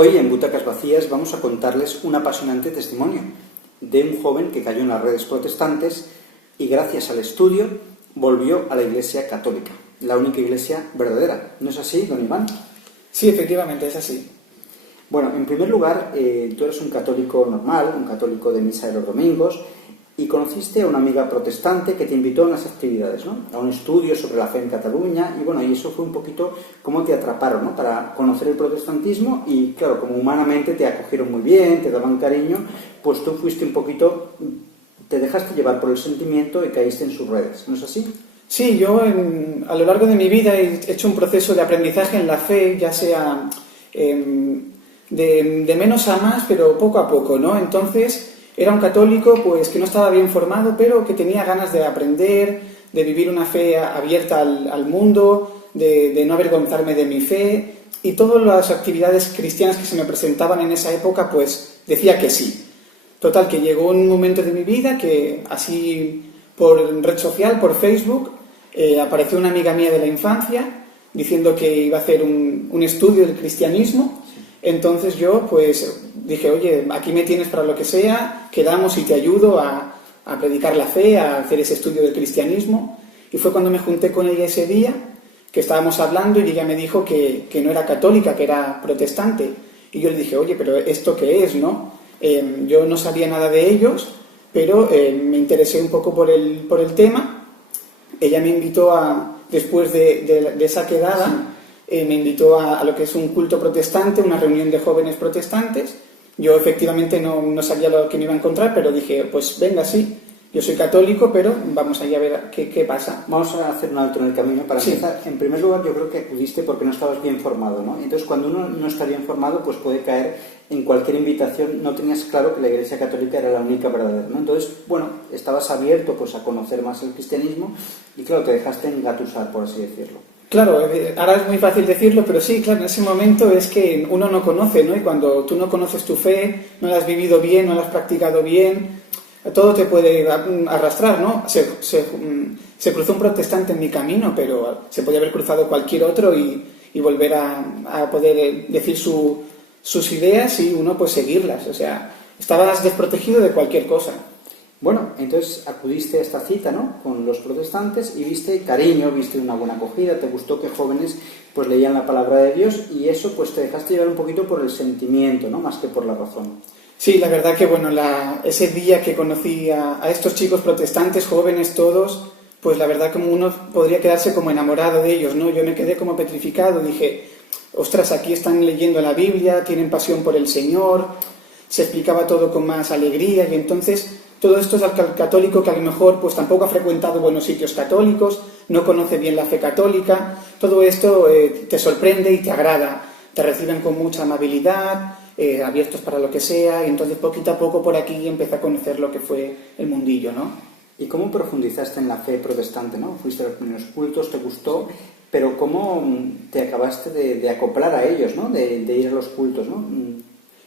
Hoy en Butacas Vacías vamos a contarles un apasionante testimonio de un joven que cayó en las redes protestantes y gracias al estudio volvió a la Iglesia Católica, la única iglesia verdadera. ¿No es así, don Iván? Sí, efectivamente, es así. Bueno, en primer lugar, tú eres un católico normal, un católico de misa de los domingos, y conociste a una amiga protestante que te invitó a unas actividades, ¿no? A un estudio sobre la fe en Cataluña, y bueno, y eso fue un poquito cómo te atraparon, ¿no? Para conocer el protestantismo, y claro, como humanamente te acogieron muy bien, te daban cariño, pues tú fuiste un poquito, te dejaste llevar por el sentimiento y caíste en sus redes, ¿no es así? Sí, yo a lo largo de mi vida he hecho un proceso de aprendizaje en la fe, ya sea de menos a más, pero poco a poco, ¿no? Entonces, era un católico pues que no estaba bien formado, pero que tenía ganas de aprender, de vivir una fe abierta al mundo, de no avergonzarme de mi fe, y todas las actividades cristianas que se me presentaban en esa época, pues decía que sí. Total, que llegó un momento de mi vida que así por red social, por Facebook, apareció una amiga mía de la infancia diciendo que iba a hacer un estudio del cristianismo. Entonces yo pues dije, oye, aquí me tienes para lo que sea, quedamos y te ayudo a predicar la fe, a hacer ese estudio del cristianismo. Y fue cuando me junté con ella ese día, que estábamos hablando y ella me dijo que no era católica, que era protestante. Y yo le dije, oye, pero ¿esto qué es, no? Yo no sabía nada de ellos, pero me interesé un poco por el tema. Ella me invitó después de esa quedada, me invitó a lo que es un culto protestante, una reunión de jóvenes protestantes. Yo efectivamente no sabía lo que me iba a encontrar, pero dije, pues venga, sí, yo soy católico, pero vamos allá a ver qué pasa. Vamos a hacer un alto en el camino para empezar. En primer lugar, yo creo que acudiste porque no estabas bien formado, ¿no? Entonces, cuando uno no está bien formado, pues puede caer en cualquier invitación. No tenías claro que la Iglesia Católica era la única verdadera, ¿no? Entonces, bueno, estabas abierto pues a conocer más el cristianismo y, claro, te dejaste engatusar, por así decirlo. Claro, ahora es muy fácil decirlo, pero sí, claro, en ese momento es que uno no conoce, ¿no? Y cuando tú no conoces tu fe, no la has vivido bien, no la has practicado bien, todo te puede arrastrar, ¿no? Se cruzó un protestante en mi camino, pero se podía haber cruzado cualquier otro y volver a poder decir sus ideas y uno pues seguirlas. O sea, estabas desprotegido de cualquier cosa. Bueno, entonces acudiste a esta cita, ¿no?, con los protestantes y viste cariño, viste una buena acogida, te gustó que jóvenes pues leían la palabra de Dios y eso pues te dejaste llevar un poquito por el sentimiento, ¿no?, más que por la razón. Sí, la verdad que bueno, ese día que conocí a estos chicos protestantes, jóvenes todos, pues la verdad como uno podría quedarse como enamorado de ellos, ¿no? Yo me quedé como petrificado, dije, ostras, aquí están leyendo la Biblia, tienen pasión por el Señor, se explicaba todo con más alegría y entonces todo esto es al católico que a lo mejor pues tampoco ha frecuentado buenos sitios católicos, no conoce bien la fe católica, todo esto te sorprende y te agrada, te reciben con mucha amabilidad, abiertos para lo que sea, y entonces poquito a poco por aquí empecé a conocer lo que fue el mundillo, ¿no? ¿Y cómo profundizaste en la fe protestante, no? Fuiste a los primeros cultos, te gustó, pero ¿cómo te acabaste de acoplar a ellos, ¿no? De ir a los cultos, ¿no?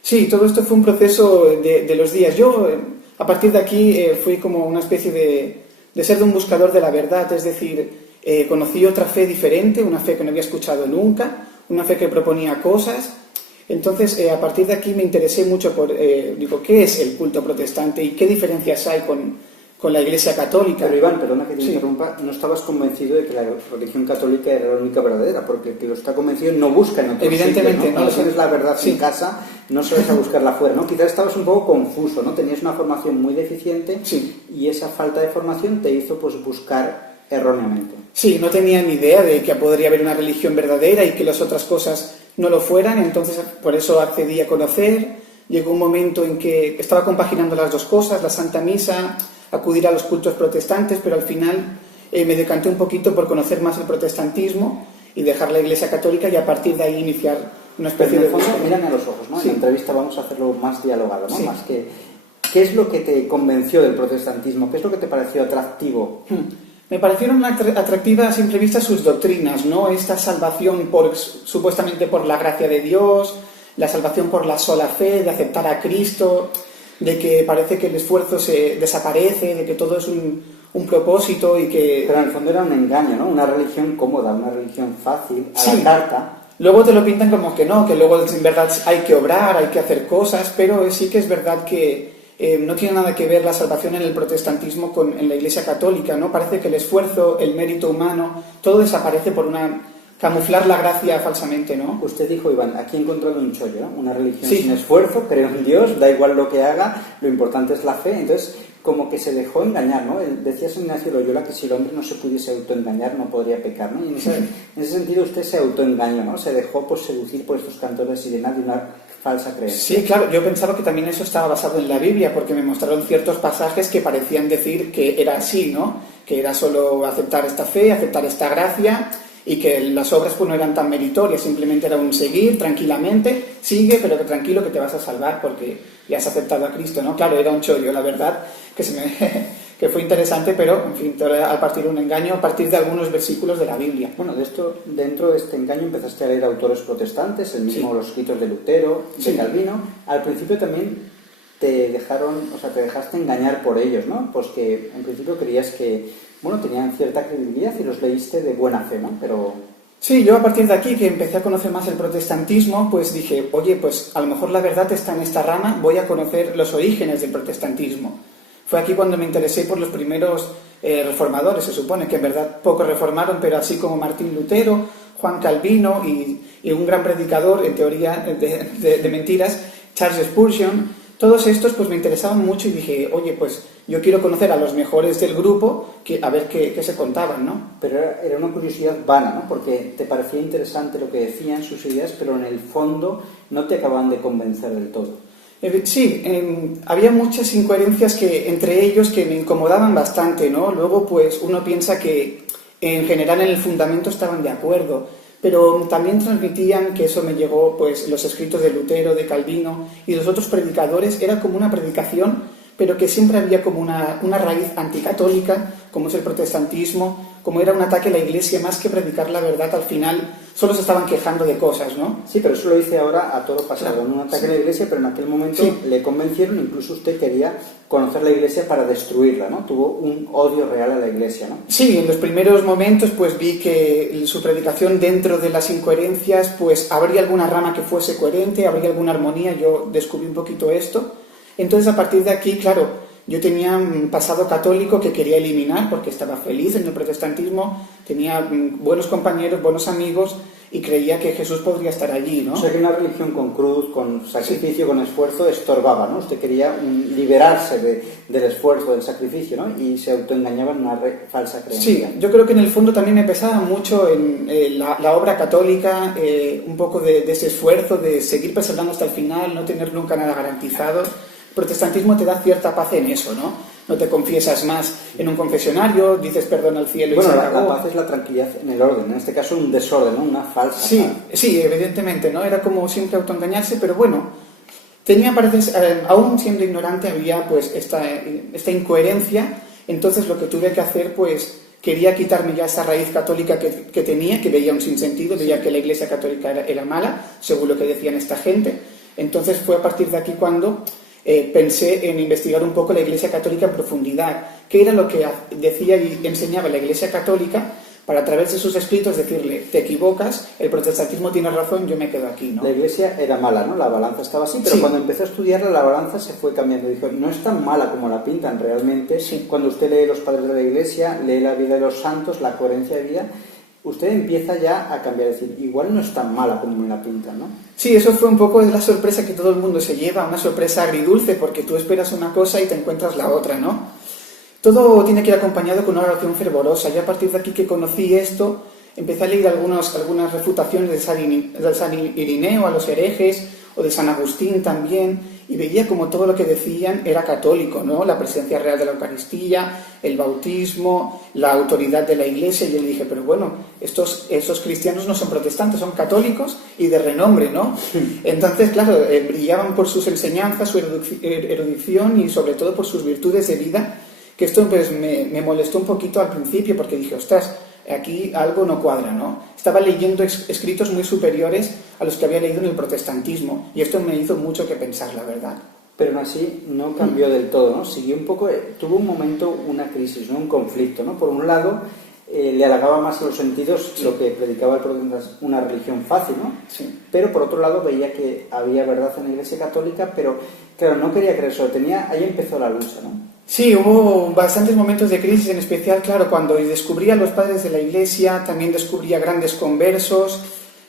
Sí, todo esto fue un proceso de los días. Yo, a partir de aquí, fui como una especie de ser de un buscador de la verdad, es decir, conocí otra fe diferente, una fe que no había escuchado nunca, una fe que proponía cosas. Entonces, a partir de aquí me interesé mucho digo, ¿qué es el culto protestante y qué diferencias hay con la Iglesia Católica? Pero Iván, perdona que te interrumpa, no estabas convencido de que la religión católica era la única verdadera, porque el que lo está convencido no busca en otro Evidentemente, sitio, ¿no? Cuando tienes la verdad en sí. casa, no sales a buscarla afuera, ¿no? Quizás estabas un poco confuso, ¿no? Tenías una formación muy deficiente y esa falta de formación te hizo pues buscar erróneamente. Sí, no tenía ni idea de que podría haber una religión verdadera y que las otras cosas no lo fueran, entonces por eso accedí a conocer. Llegó un momento en que estaba compaginando las dos cosas, la Santa Misa, acudir a los cultos protestantes, pero al final me decanté un poquito por conocer más el protestantismo y dejar la Iglesia Católica y a partir de ahí iniciar una especie de... fondo, mírame a los ojos, ¿no? Sí. En la entrevista vamos a hacerlo más dialogado, ¿no? Sí. Más que... ¿Qué es lo que te convenció del protestantismo? ¿Qué es lo que te pareció atractivo? Me parecieron atractivas a simple vista sus doctrinas, ¿no? Esta salvación supuestamente por la gracia de Dios, la salvación por la sola fe, de aceptar a Cristo, de que parece que el esfuerzo se desaparece, de que todo es un propósito y que... Pero en el fondo era un engaño, ¿no? Una religión cómoda, una religión fácil, a la carta. Luego te lo pintan como que no, que luego en verdad hay que obrar, hay que hacer cosas, pero sí que es verdad que no tiene nada que ver la salvación en el protestantismo con en la Iglesia católica, ¿no? Parece que el esfuerzo, el mérito humano, todo desaparece por camuflar la gracia falsamente, ¿no? Usted dijo, Iván, aquí he encontrado un chollo, ¿no? Una religión Sí. sin esfuerzo, creo en Dios, da igual lo que haga, lo importante es la fe. Entonces, como que se dejó engañar, ¿no? Decía San Ignacio de Loyola que si el hombre no se pudiese autoengañar no podría pecar, ¿no? Y en ese sentido usted se autoengañó, ¿no? Se dejó pues seducir por estos cantores y de una falsa creencia. Sí, claro, yo pensaba que también eso estaba basado en la Biblia, porque me mostraron ciertos pasajes que parecían decir que era así, ¿no? Que era solo aceptar esta fe, aceptar esta gracia, y que las obras pues no eran tan meritorias, simplemente era un seguir tranquilamente, sigue, pero que tranquilo que te vas a salvar porque ya has aceptado a Cristo, ¿no? Claro, era un chollo, la verdad, que fue interesante, pero, en fin, a partir de un engaño, a partir de algunos versículos de la Biblia. Bueno, dentro de este engaño empezaste a leer autores protestantes, el mismo Sí. los escritos de Lutero, de Sí. Calvino. Al principio también te dejaste engañar por ellos, ¿no? Pues que en principio creías que, bueno, tenían cierta credibilidad y los leíste de buena fe, ¿no? Pero Sí, yo a partir de aquí que empecé a conocer más el protestantismo, pues dije, oye, pues a lo mejor la verdad está en esta rama, voy a conocer los orígenes del protestantismo. Fue aquí cuando me interesé por los primeros reformadores, se supone que en verdad pocos reformaron, pero así como Martín Lutero, Juan Calvino y un gran predicador, en teoría de mentiras, Charles Spurgeon. Todos estos pues me interesaban mucho y dije, oye, pues yo quiero conocer a los mejores del grupo, a ver qué se contaban, ¿no? Pero era una curiosidad vana, ¿no? Porque te parecía interesante lo que decían, sus ideas, pero en el fondo no te acababan de convencer del todo. Sí, había muchas incoherencias entre ellos que me incomodaban bastante, ¿no? Luego pues uno piensa que en general en el fundamento estaban de acuerdo, pero también transmitían, que eso me llegó, pues los escritos de Lutero, de Calvino y los otros predicadores, era como una predicación, pero que siempre había como una raíz anticatólica, como es el protestantismo, como era un ataque a la Iglesia, más que predicar la verdad, al final solo se estaban quejando de cosas, ¿no? Sí, pero eso lo dice ahora a todo pasado, Claro, en un ataque sí. a la Iglesia, pero en aquel momento Sí. le convencieron, incluso usted quería conocer la Iglesia para destruirla, ¿no? Tuvo un odio real a la Iglesia, ¿no? Sí, en los primeros momentos pues vi que su predicación dentro de las incoherencias pues habría alguna rama que fuese coherente, habría alguna armonía, yo descubrí un poquito esto. Entonces a partir de aquí, claro, yo tenía un pasado católico que quería eliminar porque estaba feliz en el protestantismo, tenía buenos compañeros, buenos amigos y creía que Jesús podría estar allí, ¿no? O sea que una religión con cruz, con sacrificio, con esfuerzo, estorbaba, ¿no? Usted quería liberarse del esfuerzo, del sacrificio, ¿no? Y se autoengañaba en una falsa creencia. Sí, yo creo que en el fondo también me pesaba mucho en la obra católica, un poco de ese esfuerzo de seguir perseverando hasta el final, no tener nunca nada garantizado. El protestantismo te da cierta paz en eso, ¿no? No te confiesas más en un confesionario, dices perdón al cielo y Bueno, se la acabó. paz es la tranquilidad en el orden, en este caso un desorden, ¿no? Una falsa Sí, paz. sí, evidentemente, ¿no? Era como siempre autoengañarse, pero bueno, tenía, parece, aún siendo ignorante, había pues esta incoherencia, entonces lo que tuve que hacer, pues, quería quitarme ya esa raíz católica que tenía, que veía un sinsentido, veía que la Iglesia católica era mala, según lo que decían esta gente, entonces fue a partir de aquí cuando pensé en investigar un poco la Iglesia católica en profundidad, qué era lo que decía y enseñaba la Iglesia católica, para a través de sus escritos decirle, te equivocas, el protestantismo tiene razón, yo me quedo aquí, ¿no? La Iglesia era mala, ¿no? La balanza estaba así, pero Sí. cuando empezó a estudiarla, la balanza se fue cambiando. Dijo, no es tan mala como la pintan realmente. Sí. Cuando usted lee los padres de la Iglesia, lee la vida de los santos, la coherencia de vida, usted empieza ya a cambiar, es decir, igual no es tan mala como me la pintan, ¿no? Sí, eso fue un poco la sorpresa que todo el mundo se lleva, una sorpresa agridulce, porque tú esperas una cosa y te encuentras la otra, ¿no? Todo tiene que ir acompañado con una oración fervorosa. Y a partir de aquí que conocí esto, empecé a leer algunas refutaciones de San Irineo a los herejes, o de San Agustín también, y veía como todo lo que decían era católico, ¿no? La presencia real de la Eucaristía, el bautismo, la autoridad de la Iglesia, y yo le dije, pero bueno, estos cristianos no son protestantes, son católicos y de renombre, ¿no? Entonces, claro, brillaban por sus enseñanzas, su erudición y sobre todo por sus virtudes de vida, que esto pues me molestó un poquito al principio porque dije, ostras, aquí algo no cuadra, ¿no? Estaba leyendo escritos muy superiores a los que había leído en el protestantismo y esto me hizo mucho que pensar, la verdad. Pero aún así no cambió del todo, ¿no? Siguió un poco, tuvo un momento una crisis, ¿no? Un conflicto, ¿no? Por un lado, le halagaba más a los sentidos lo que predicaba el protestantismo, una religión fácil, ¿no? Sí. Pero por otro lado veía que había verdad en la Iglesia Católica, pero claro, no quería creer eso, ahí empezó la lucha, ¿no? Sí, hubo bastantes momentos de crisis, en especial, claro, cuando descubría a los padres de la Iglesia, también descubría grandes conversos,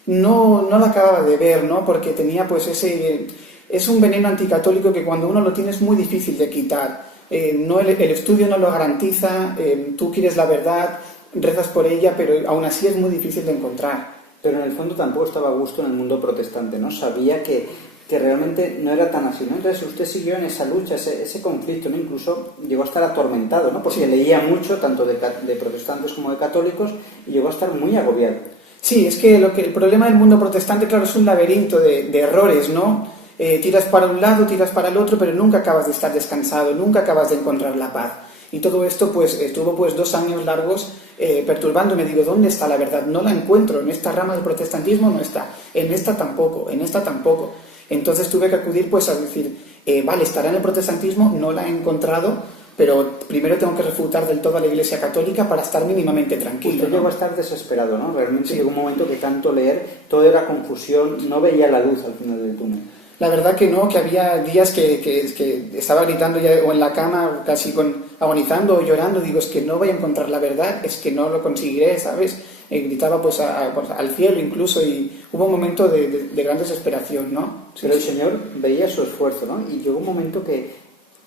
no la acababa de ver, ¿no? Porque tenía pues es un veneno anticatólico que cuando uno lo tiene es muy difícil de quitar. El estudio no lo garantiza, tú quieres la verdad, rezas por ella, pero aún así es muy difícil de encontrar. Pero en el fondo tampoco estaba a gusto en el mundo protestante, ¿no? Sabía que realmente no era tan así, ¿no? Entonces usted siguió en esa lucha, ese conflicto, ¿no? Incluso llegó a estar atormentado, ¿no? Porque leía mucho, tanto de protestantes como de católicos, y llegó a estar muy agobiado. Sí, es que el problema del mundo protestante, claro, es un laberinto de errores, ¿no? Tiras para un lado, tiras para el otro, pero nunca acabas de estar descansado, nunca acabas de encontrar la paz. Y todo esto pues estuvo pues 2 años largos perturbándome. Digo, ¿dónde está la verdad? No la encuentro, en esta rama del protestantismo no está, en esta tampoco, en esta tampoco. Entonces tuve que acudir pues a decir, vale, estará en el protestantismo, no la he encontrado, pero primero tengo que refutar del todo a la Iglesia Católica para estar mínimamente tranquilo. Usted llegó a estar desesperado, ¿no? Realmente llegó un momento que tanto leer, todo era confusión, no veía la luz al final del túnel. La verdad que no, que había días que estaba gritando ya o en la cama, casi agonizando o llorando. Digo, es que no voy a encontrar la verdad, es que no lo conseguiré, ¿sabes? Gritaba pues al cielo incluso, y hubo un momento de gran desesperación, ¿no? Pero el Señor veía su esfuerzo, ¿no? Y llegó un momento que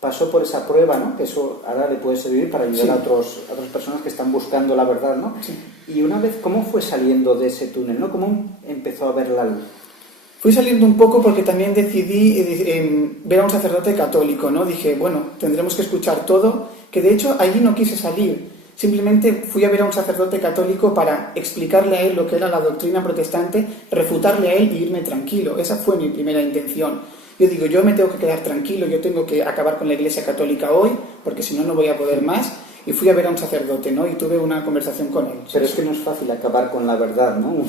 pasó por esa prueba, ¿no? Que eso ahora le puede servir para ayudar a otras personas que están buscando la verdad, ¿no? Sí. Y una vez, ¿cómo fue saliendo de ese túnel, ¿no? ¿Cómo empezó a ver la luz? Fui saliendo un poco porque también decidí ver a un sacerdote católico, ¿no? Dije, bueno, tendremos que escuchar todo, que de hecho allí no quise salir. Simplemente fui a ver a un sacerdote católico para explicarle a él lo que era la doctrina protestante, refutarle a él y irme tranquilo. Esa fue mi primera intención. Yo digo, yo me tengo que quedar tranquilo, yo tengo que acabar con la Iglesia Católica hoy, porque si no, no voy a poder más. Y fui a ver a un sacerdote, ¿no? Y tuve una conversación con él. Pero es que no es fácil acabar con la verdad, ¿no?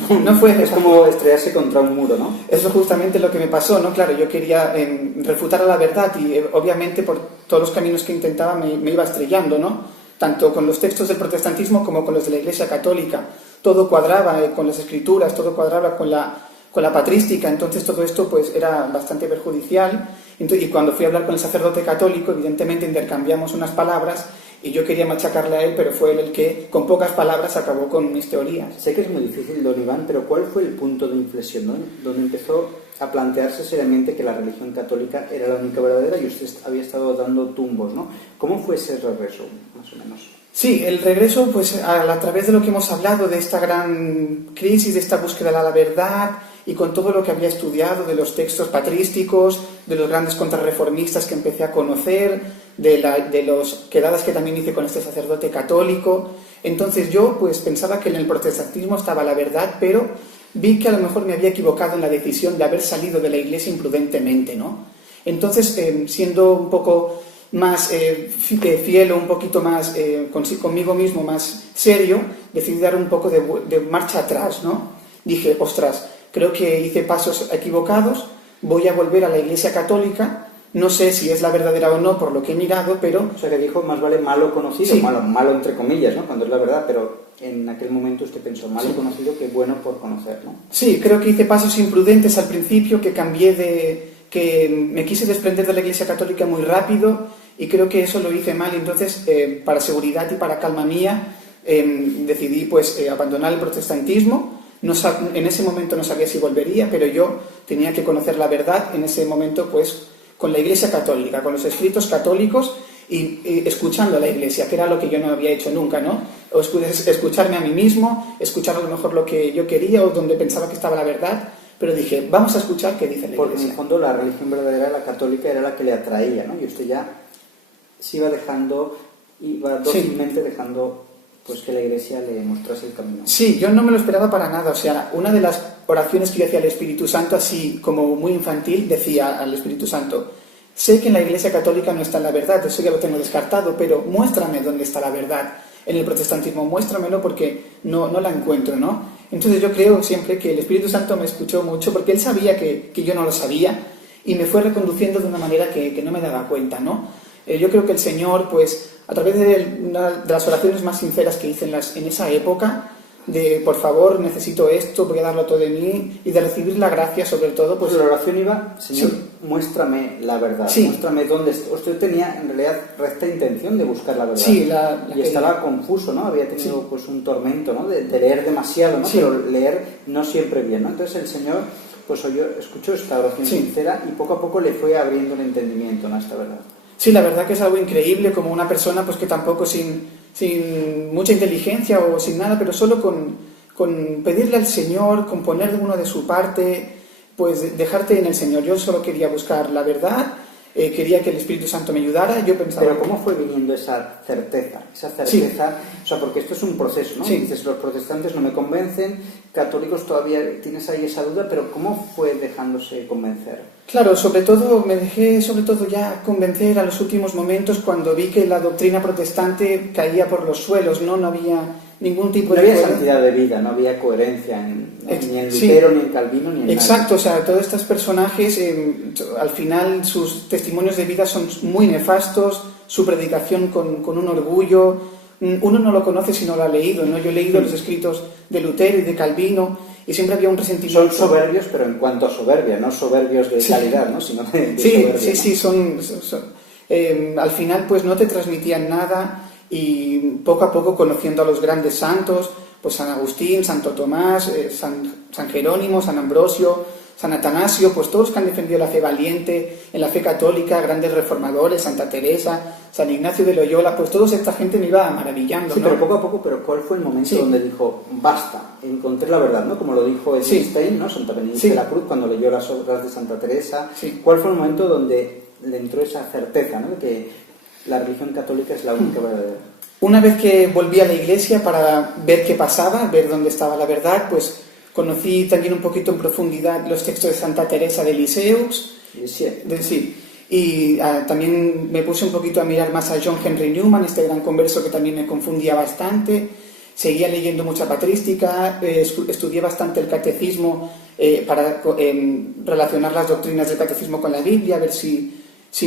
Es como estrellarse contra un muro, ¿no? Eso es justamente lo que me pasó, ¿no? Claro, yo quería refutar a la verdad y obviamente por todos los caminos que intentaba me iba estrellando, ¿no? Tanto con los textos del protestantismo como con los de la Iglesia Católica. Todo cuadraba con las escrituras, todo cuadraba con la patrística, entonces todo esto pues era bastante perjudicial. Y cuando fui a hablar con el sacerdote católico, evidentemente intercambiamos unas palabras y yo quería machacarle a él, pero fue él el que con pocas palabras acabó con mis teorías. Sé que es muy difícil, don Iván, pero ¿cuál fue el punto de inflexión, ¿no? Donde empezó a plantearse seriamente que la religión católica era la única verdadera y usted había estado dando tumbos, ¿no? ¿Cómo fue ese regreso, más o menos? Sí, el regreso, pues a través de lo que hemos hablado, de esta gran crisis, de esta búsqueda de la verdad, y con todo lo que había estudiado, de los textos patrísticos, de los grandes contrarreformistas que empecé a conocer, de las quedadas que también hice con este sacerdote católico. Entonces yo pues pensaba que en el protestantismo estaba la verdad, pero vi que a lo mejor me había equivocado en la decisión de haber salido de la Iglesia imprudentemente, ¿no? Entonces, siendo un poco más fiel o un poquito más conmigo mismo, más serio, decidí dar un poco de marcha atrás, ¿no? Dije, ostras, creo que hice pasos equivocados, voy a volver a la Iglesia Católica, no sé si es la verdadera o no por lo que he mirado, pero... O sea, que dijo, más vale malo conocido, sí. malo entre comillas, ¿no? Cuando es la verdad, pero en aquel momento usted pensó, malo conocido que bueno por conocer, ¿no? Sí, creo que hice pasos imprudentes al principio, que me quise desprender de la Iglesia Católica muy rápido y creo que eso lo hice mal. Entonces, para seguridad y para calma mía, decidí pues abandonar el protestantismo. En ese momento no sabía si volvería, pero yo tenía que conocer la verdad en ese momento pues con la Iglesia Católica, con los escritos católicos y escuchando a la Iglesia, que era lo que yo no había hecho nunca, ¿no? O escucharme a mí mismo, escuchar a lo mejor lo que yo quería o donde pensaba que estaba la verdad, pero dije, vamos a escuchar qué dice la Iglesia. Porque en el fondo la religión verdadera, la católica, era la que le atraía, ¿no? Y usted ya se iba dócilmente dejando pues que la Iglesia le mostrase el camino. Sí, yo no me lo esperaba para nada. O sea, una de las oraciones que yo hacía al Espíritu Santo, así como muy infantil, decía al Espíritu Santo, sé que en la Iglesia Católica no está la verdad, eso ya lo tengo descartado, pero muéstrame dónde está la verdad. En el protestantismo, muéstramelo porque no la encuentro, ¿no? Entonces yo creo siempre que el Espíritu Santo me escuchó mucho porque él sabía que yo no lo sabía y me fue reconduciendo de una manera que no me daba cuenta, ¿no? Yo creo que el Señor, pues, a través de una de las oraciones más sinceras que hice en esa época, de por favor, necesito esto, voy a darlo todo de mí, y de recibir la gracia sobre todo, pues... La oración iba, Señor, muéstrame la verdad, muéstrame dónde... Usted tenía en realidad recta intención de buscar la verdad. Sí, y estaba confuso, ¿no? Había tenido pues un tormento, ¿no? De leer demasiado, ¿no? Pero leer no siempre bien, ¿no? Entonces el Señor, pues escuchó esta oración sincera y poco a poco le fue abriendo el entendimiento, ¿no? A esta verdad. Sí, la verdad que es algo increíble, como una persona pues que tampoco sin mucha inteligencia o sin nada, pero solo con pedirle al Señor, con poner uno de su parte, pues dejarte en el Señor. Yo solo quería buscar la verdad, quería que el Espíritu Santo me ayudara, yo pensaba... Pero ¿cómo fue viniendo esa certeza? O sea, porque esto es un proceso, ¿no? Sí. Dices, los protestantes no me convencen, católicos todavía tienes ahí esa duda, pero ¿cómo fue dejándose convencer? Claro, me dejé ya convencer a los últimos momentos cuando vi que la doctrina protestante caía por los suelos, ¿no? No había ningún tipo de... No había santidad de vida, no había coherencia ni en Lutero, ni en Calvino, ni en Exacto, nadie. O sea, todos estos personajes, al final sus testimonios de vida son muy nefastos, su predicación con un orgullo, uno no lo conoce si no lo ha leído, ¿no? Yo he leído los escritos de Lutero y de Calvino y siempre había un resentimiento. Son soberbios, pero en cuanto a soberbia, no soberbios de calidad, ¿no? Sino de soberbia. Al final pues no te transmitían nada y poco a poco conociendo a los grandes santos, pues San Agustín, Santo Tomás, San Jerónimo, San Ambrosio, San Atanasio, pues todos que han defendido la fe valiente, en la fe católica, grandes reformadores, Santa Teresa, San Ignacio de Loyola, pues toda esta gente me iba maravillando, sí, ¿no? Pero poco a poco, ¿cuál fue el momento donde dijo, basta, encontré la verdad, ¿no? Como lo dijo Edwin Stein, ¿no? Santa Benedicta de la Cruz, cuando leyó las obras de Santa Teresa. Sí. ¿Cuál fue el momento donde le entró esa certeza, ¿no? De que la religión católica es la única verdadera? Una vez que volví a la iglesia para ver qué pasaba, ver dónde estaba la verdad, pues conocí también un poquito en profundidad los textos de Santa Teresa de Lisieux. Y también me puse un poquito a mirar más a John Henry Newman, este gran converso que también me confundía bastante. Seguía leyendo mucha patrística, estudié bastante el catecismo para relacionar las doctrinas del catecismo con la Biblia, a ver si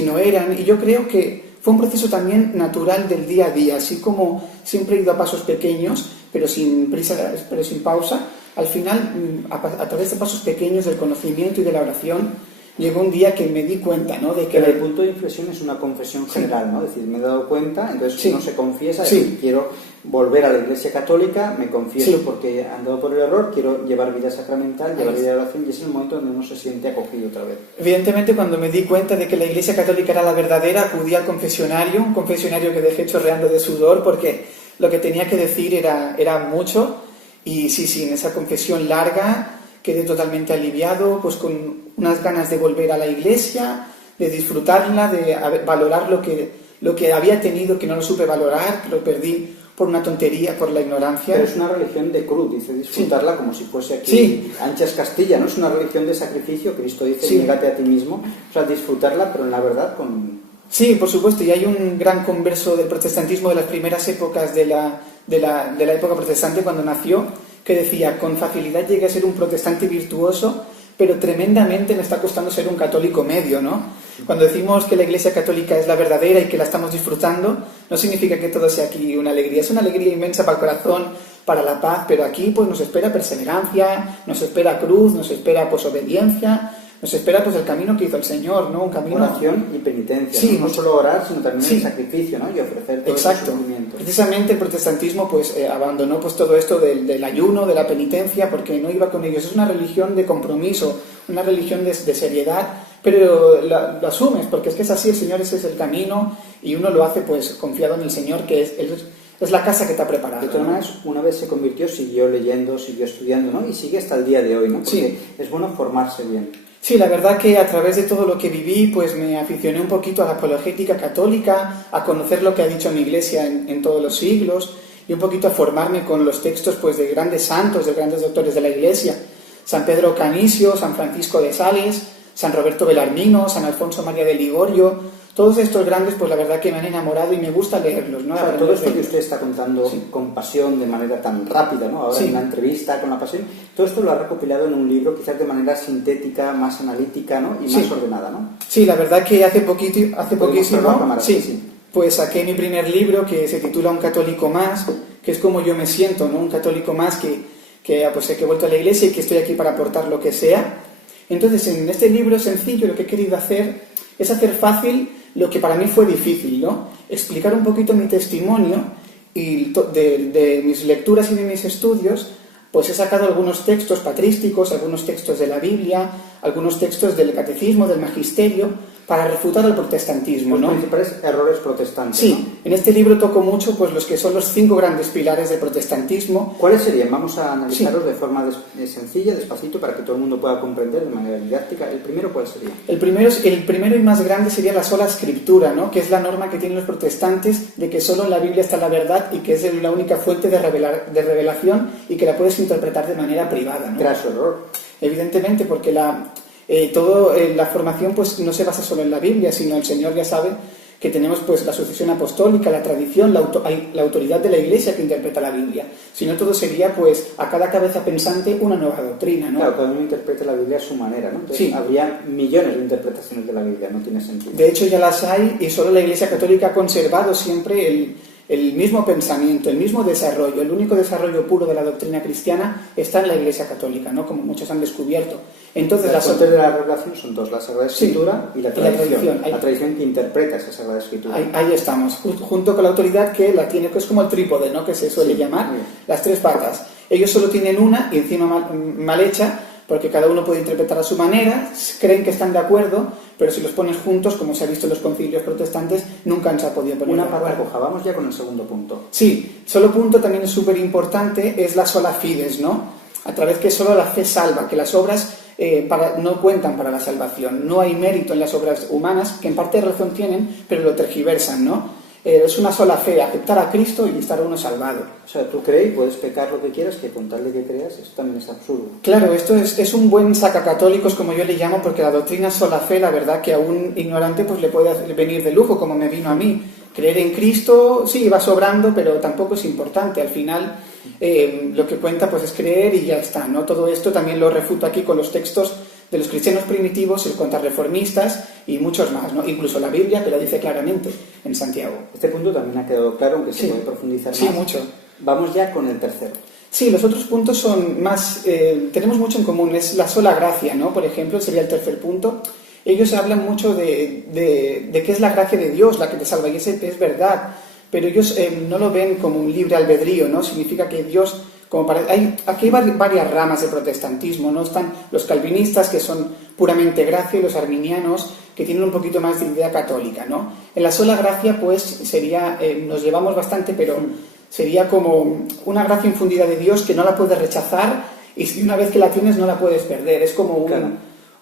no eran. Y yo creo que fue un proceso también natural del día a día, así como siempre he ido a pasos pequeños, pero sin prisa, pero sin pausa. Al final, a través de pasos pequeños del conocimiento y de la oración, llegó un día que me di cuenta, ¿no? De que el punto de inflexión es una confesión general, ¿no? Es decir, me he dado cuenta, entonces uno se confiesa, quiero volver a la Iglesia Católica, me confieso porque he andado por el error, quiero llevar vida sacramental, llevar vida de oración, y es el momento donde uno se siente acogido otra vez. Evidentemente, cuando me di cuenta de que la Iglesia Católica era la verdadera, acudí al confesionario, un confesionario que dejé chorreando de sudor, porque lo que tenía que decir era mucho, y en esa confesión larga quedé totalmente aliviado, pues con unas ganas de volver a la iglesia, de disfrutarla, de valorar lo que había tenido, que no lo supe valorar, que lo perdí por una tontería, por la ignorancia. Pero es una religión de cruz, dice, disfrutarla como si fuese aquí Anchas Castilla, ¿no? Es una religión de sacrificio, Cristo dice, niégate a ti mismo, o sea, disfrutarla, pero en la verdad con... Sí, por supuesto, y hay un gran converso del protestantismo de las primeras épocas de la época protestante, cuando nació, que decía, con facilidad llegué a ser un protestante virtuoso, pero tremendamente me está costando ser un católico medio, ¿no? Cuando decimos que la Iglesia Católica es la verdadera y que la estamos disfrutando, no significa que todo sea aquí una alegría. Es una alegría inmensa para el corazón, para la paz, pero aquí pues nos espera perseverancia, nos espera cruz, nos espera pues obediencia, nos espera pues el camino que hizo el Señor, ¿no? Un camino... Oración y penitencia, sí, no solo orar, sino también el sacrificio, ¿no? Y ofrecer todo ese sufrimiento. Precisamente el protestantismo pues abandonó pues todo esto del ayuno, de la penitencia, porque no iba con ellos. Es una religión de compromiso, una religión de seriedad, pero lo asumes, porque es que es así, el Señor, ese es el camino, y uno lo hace pues confiado en el Señor, que es la casa que te ha preparado. De todas maneras, una vez se convirtió, siguió leyendo, siguió estudiando, ¿no? Y sigue hasta el día de hoy, ¿no? Porque es bueno formarse bien. Sí, la verdad que a través de todo lo que viví, pues me aficioné un poquito a la apologética católica, a conocer lo que ha dicho mi Iglesia en todos los siglos, y un poquito a formarme con los textos pues de grandes santos, de grandes doctores de la Iglesia. San Pedro Canisio, San Francisco de Sales, San Roberto Belarmino, San Alfonso María de Ligorio, Todos estos grandes, pues la verdad que me han enamorado y me gusta leerlos, ¿no? O sea, todo esto que usted está contando con pasión, de manera tan rápida, ¿no? Ahora en una entrevista con la pasión, todo esto lo ha recopilado en un libro, quizás de manera sintética, más analítica, ¿no? Y más ordenada, ¿no? Sí, la verdad que hace poquísimo, Sí. Pues saqué mi primer libro que se titula Un católico más, que es como yo me siento, ¿no? Un católico más que he vuelto a la iglesia y que estoy aquí para aportar lo que sea. Entonces, en este libro sencillo lo que he querido hacer es hacer fácil lo que para mí fue difícil, ¿no? Explicar un poquito mi testimonio y de mis lecturas y de mis estudios, pues he sacado algunos textos patrísticos, algunos textos de la Biblia, algunos textos del catecismo, del magisterio, para refutar el protestantismo, ¿no? Los principales errores protestantes. Sí, ¿no? en este libro toco mucho pues los que son los 5 grandes pilares del protestantismo. ¿Cuáles serían? Vamos a analizarlos de forma sencilla, despacito, para que todo el mundo pueda comprender de manera didáctica. ¿El primero cuál sería? El primero y más grande sería la sola escritura, ¿no? Que es la norma que tienen los protestantes de que solo en la Biblia está la verdad y que es la única fuente de revelación y que la puedes interpretar de manera privada, ¿no? Graso error. Evidentemente, porque la formación pues no se basa solo en la Biblia, sino el Señor ya sabe que tenemos pues la sucesión apostólica, la tradición, la autoridad de la Iglesia que interpreta la Biblia. Si no, todo sería pues a cada cabeza pensante una nueva doctrina, ¿no? Claro, cada uno interpreta la Biblia a su manera, ¿no? Entonces, sí. Habría millones de interpretaciones de la Biblia, no tiene sentido. De hecho, ya las hay y solo la Iglesia Católica ha conservado siempre el mismo pensamiento, el mismo desarrollo. El único desarrollo puro de la doctrina cristiana está en la Iglesia Católica, ¿no? Como muchos han descubierto. Entonces, las fuentes de la revelación son dos, la Sagrada Escritura y la tradición. La tradición que interpreta esa Sagrada Escritura. Ahí estamos, junto con la autoridad que la tiene, que es como el trípode, ¿no? Que se suele llamar, las 3 patas. Ellos solo tienen una y encima mal hecha, porque cada uno puede interpretar a su manera, creen que están de acuerdo, pero si los pones juntos, como se ha visto en los concilios protestantes, nunca se ha podido poner una de acuerdo. pata coja. Vamos ya con el segundo punto. Sí, solo punto también es súper importante, es la sola fides, ¿no? A través que solo la fe salva, que las obras no cuentan para la salvación. No hay mérito en las obras humanas, que en parte de razón tienen, pero lo tergiversan, ¿no? Es una sola fe, aceptar a Cristo y estar uno salvado. O sea, tú crees y puedes pecar lo que quieras, que con tal de que creas, eso también es absurdo. Claro, esto es un buen sacacatólicos, como yo le llamo, porque la doctrina sola fe, la verdad que a un ignorante pues le puede venir de lujo, como me vino a mí. Creer en Cristo, sí, va sobrando, pero tampoco es importante. Al final, lo que cuenta pues es creer y ya está, ¿no? Todo esto también lo refuto aquí con los textos de los cristianos primitivos, el contrarreformistas y muchos más, ¿no? Incluso la Biblia, que lo dice claramente en Santiago. Este punto también ha quedado claro, aunque se puede profundizar más. Sí, mucho. Vamos ya con el tercero. Sí, los otros puntos son más... tenemos mucho en común, es la sola gracia, ¿no? Por ejemplo, sería el tercer punto. Ellos hablan mucho de qué es la gracia de Dios, la que te salva, y ese es verdad, pero ellos no lo ven como un libre albedrío, ¿no? Significa que Dios... Aquí hay varias ramas del protestantismo, ¿no? Están los calvinistas, que son puramente gracia, y los arminianos, que tienen un poquito más de idea católica, ¿no? En la sola gracia, pues, sería... nos llevamos bastante, pero sería como una gracia infundida de Dios que no la puedes rechazar y si una vez que la tienes no la puedes perder. Es como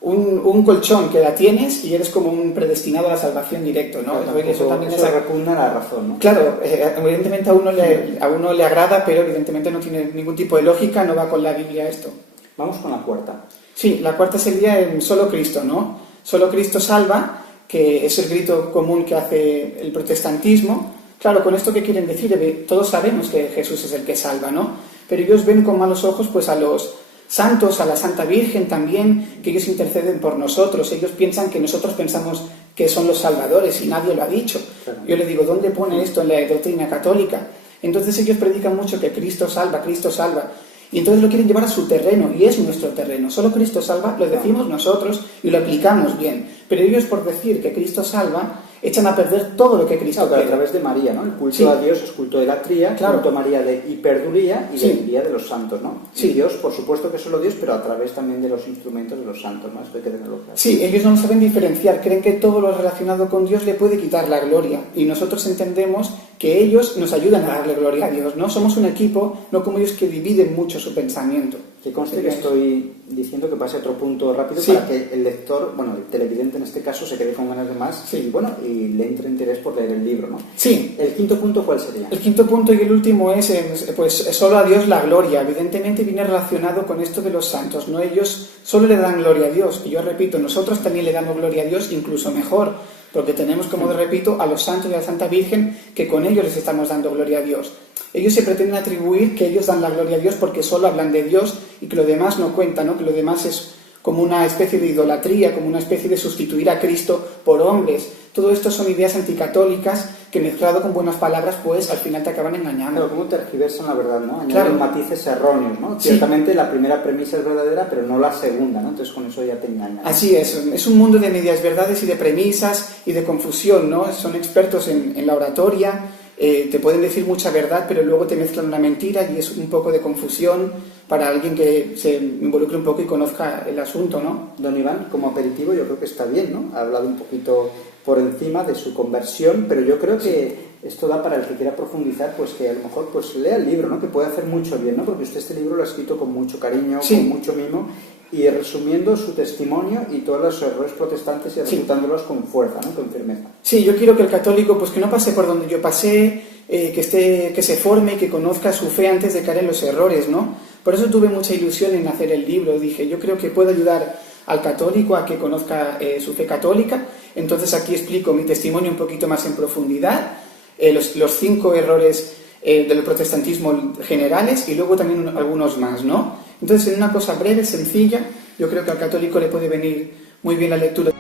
un colchón que la tienes y eres como un predestinado a la salvación directo, ¿no? Claro, eso también repugna la razón, ¿no? Claro, evidentemente a uno le agrada, pero evidentemente no tiene ningún tipo de lógica, no va con la Biblia esto. Vamos con la cuarta. Sí, la cuarta sería en solo Cristo, ¿no? Solo Cristo salva, que es el grito común que hace el protestantismo. Claro, con esto, ¿qué quieren decir? Todos sabemos que Jesús es el que salva, ¿no? Pero ellos ven con malos ojos pues a los santos, a la Santa Virgen también, que ellos interceden por nosotros. Ellos piensan que nosotros pensamos que son los salvadores y nadie lo ha dicho. Claro. Yo le digo, ¿dónde pone esto en la doctrina católica? Entonces ellos predican mucho que Cristo salva, Cristo salva. Y entonces lo quieren llevar a su terreno, y es nuestro terreno. Solo Cristo salva, lo decimos nosotros y lo aplicamos bien. Pero ellos, por decir que Cristo salva, echan a perder todo lo que Cristo quiere. A través de María, ¿no? El culto a Dios es culto de latría, culto a María de hiperduría y de envía de los santos, ¿no? Sí. Dios, por supuesto que es solo Dios, pero a través también de los instrumentos de los santos, ¿no? Esto hay que tenerlo claro. Sí, ellos no saben diferenciar, creen que todo lo relacionado con Dios le puede quitar la gloria, y nosotros entendemos que ellos nos ayudan a darle gloria a Dios, ¿no? Somos un equipo, no como ellos que dividen mucho su pensamiento. Que conste que estoy diciendo que pase a otro punto rápido para que el lector, bueno, el televidente en este caso, se quede con ganas de más y le entre interés por leer el libro, ¿no? Sí. ¿El quinto punto cuál sería? El quinto punto y el último es, pues, solo a Dios la gloria. Evidentemente viene relacionado con esto de los santos, ¿no? Ellos solo le dan gloria a Dios. Y yo repito, nosotros también le damos gloria a Dios, incluso mejor, porque tenemos, como repito, a los santos y a la Santa Virgen, que con ellos les estamos dando gloria a Dios. Ellos se pretenden atribuir que ellos dan la gloria a Dios porque solo hablan de Dios y que lo demás no cuenta, ¿no? Que lo demás es como una especie de idolatría, como una especie de sustituir a Cristo por hombres. Todo esto son ideas anticatólicas que, mezclado con buenas palabras, pues al final te acaban engañando. Claro, cómo tergiversan la verdad, ¿no? Añaden Claro. matices erróneos, ¿no? Sí. Ciertamente la primera premisa es verdadera, pero no la segunda, ¿no? Entonces con eso ya te engañan. Así es un mundo de medias verdades y de premisas y de confusión, ¿no? Son expertos en la oratoria, te pueden decir mucha verdad, pero luego te mezclan una mentira y es un poco de confusión para alguien que se involucre un poco y conozca el asunto, ¿no? Don Iván, como aperitivo yo creo que está bien, ¿no? Ha hablado un poquito por encima de su conversión, pero yo creo que esto da para el que quiera profundizar, pues que a lo mejor pues lea el libro, ¿no? Que puede hacer mucho bien, ¿no? Porque usted este libro lo ha escrito con mucho cariño, Sí. con mucho mimo, y resumiendo su testimonio y todos los errores protestantes y refutándolos con fuerza, ¿no? Con firmeza. Sí, yo quiero que el católico, pues que no pase por donde yo pasé, que se forme, que conozca su fe antes de caer en los errores, ¿no? Por eso tuve mucha ilusión en hacer el libro. Dije, yo creo que puedo ayudar al católico a que conozca su fe católica. Entonces aquí explico mi testimonio un poquito más en profundidad, los 5 errores del protestantismo generales y luego también algunos más, ¿no? Entonces, en una cosa breve, sencilla, yo creo que al católico le puede venir muy bien la lectura.